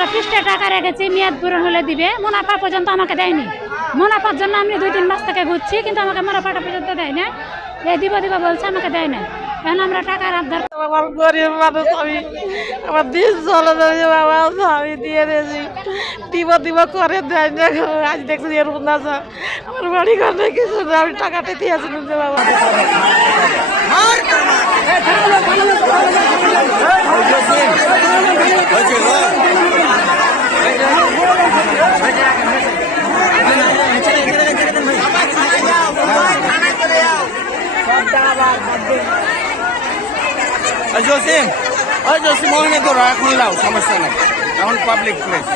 আমরা পৃষ্ঠে টাকা রেখেছি, মেয়াদ পূরণ হলে দিবে। মুনাফা পর্যন্ত আমাকে দেয়নি। মুনাফার জন্য আমি 2-3 মাস থেকে ঘুরছি, কিন্তু আমাকে মুনাফাটা পর্যন্ত দেয় না। এই দিব বলছে, আমাকে দেয় না। কেন আমরা টাকার আবদার। আমার গরিব মানুষ, আমি আমার দিন চলে যাবে বাবা, আমি দিয়ে দিয়েছি, দিব করে দেয় না। আজ দেখছি এরকম না, আমার বাড়ি ঘর নেই, কিছু না, আমি টাকাটা দিয়েছি বাবা। জসিম ওখানে তো এখন লাও, সমস্যা নেই, এখন পাবলিক প্লেস।